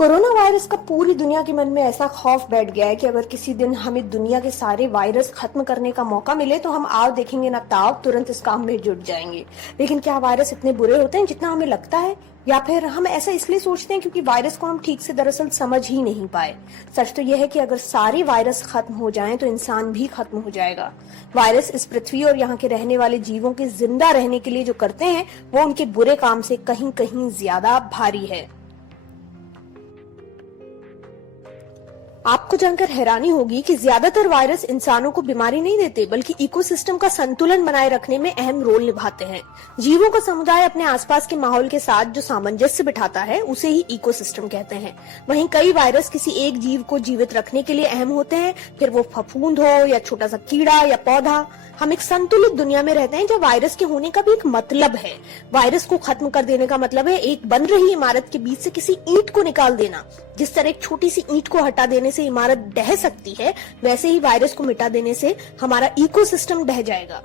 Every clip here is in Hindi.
कोरोना वायरस का पूरी दुनिया के मन में ऐसा खौफ बैठ गया है कि अगर किसी दिन हमें दुनिया के सारे वायरस खत्म करने का मौका मिले तो हम आओ देखेंगे ना ताव तुरंत इस काम में जुट जाएंगे। लेकिन क्या वायरस इतने बुरे होते हैं जितना हमें लगता है, या फिर हम ऐसा इसलिए सोचते हैं क्योंकि वायरस को हम ठीक से दरअसल समझ ही नहीं पाए। सच तो यह है कि अगर सारे वायरस खत्म हो जाएं तो इंसान भी खत्म हो जाएगा। वायरस इस पृथ्वी और यहाँ के रहने वाले जीवों के जिंदा रहने के लिए जो करते हैं वो उनके बुरे काम से कहीं कहीं ज्यादा भारी है। आपको जानकर हैरानी होगी कि ज्यादातर वायरस इंसानों को बीमारी नहीं देते बल्कि इकोसिस्टम का संतुलन बनाए रखने में अहम रोल निभाते हैं। जीवों का समुदाय अपने आसपास के माहौल के साथ जो सामंजस्य बिठाता है उसे ही इकोसिस्टम कहते हैं। वहीं कई वायरस किसी एक जीव को जीवित रखने के लिए अहम होते हैं, फिर वो फफूंद हो या छोटा सा कीड़ा या पौधा। हम एक संतुलित दुनिया में रहते हैं जब वायरस के होने का भी एक मतलब है। वायरस को खत्म कर देने का मतलब है एक बन रही इमारत के बीच से किसी ईंट को निकाल देना। जिस तरह एक छोटी सी ईंट को हटा देने से इमारत ढह सकती है, वैसे ही वायरस को मिटा देने से हमारा इकोसिस्टम ढह जाएगा।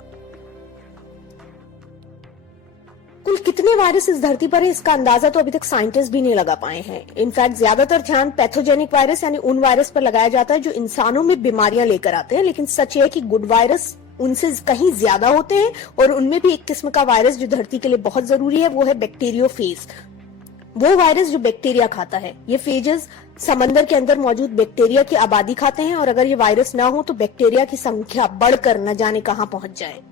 कुल कितने वायरस इस धरती पर है इसका अंदाजा तो अभी तक साइंटिस्ट भी नहीं लगा पाए हैं। इनफैक्ट ज्यादातर ध्यान पैथोजेनिक वायरस यानी उन वायरस पर लगाया जाता है जो इंसानों में बीमारियां लेकर आते हैं, लेकिन सच है कि गुड वायरस उनसे कहीं ज्यादा होते हैं और उनमें भी एक किस्म का वायरस जो धरती के लिए बहुत जरूरी है वो है बैक्टीरियोफेज। वो वायरस जो बैक्टीरिया खाता है। ये फेजेस समंदर के अंदर मौजूद बैक्टीरिया की आबादी खाते हैं और अगर ये वायरस ना हो तो बैक्टीरिया की संख्या बढ़कर न जाने कहां पहुंच जाए।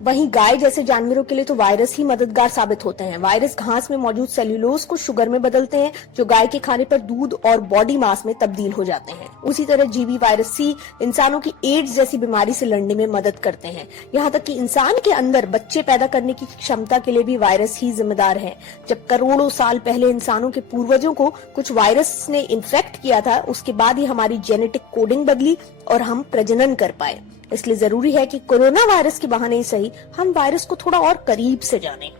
वहीं गाय जैसे जानवरों के लिए तो वायरस ही मददगार साबित होते हैं। वायरस घास में मौजूद सेल्यूलोज को शुगर में बदलते हैं जो गाय के खाने पर दूध और बॉडी मास में तब्दील हो जाते हैं। उसी तरह जीवी वायरस सी इंसानों की एड्स जैसी बीमारी से लड़ने में मदद करते हैं। यहाँ तक कि इंसान के अंदर बच्चे पैदा करने की क्षमता के लिए भी वायरस ही जिम्मेदार है। जब करोड़ों साल पहले इंसानों के पूर्वजों को कुछ वायरस ने इन्फेक्ट किया था, उसके बाद ही हमारी जेनेटिक कोडिंग बदली और हम प्रजनन कर पाए। इसलिए जरूरी है कि कोरोना वायरस के बहाने ही सही हम वायरस को थोड़ा और करीब से जानें।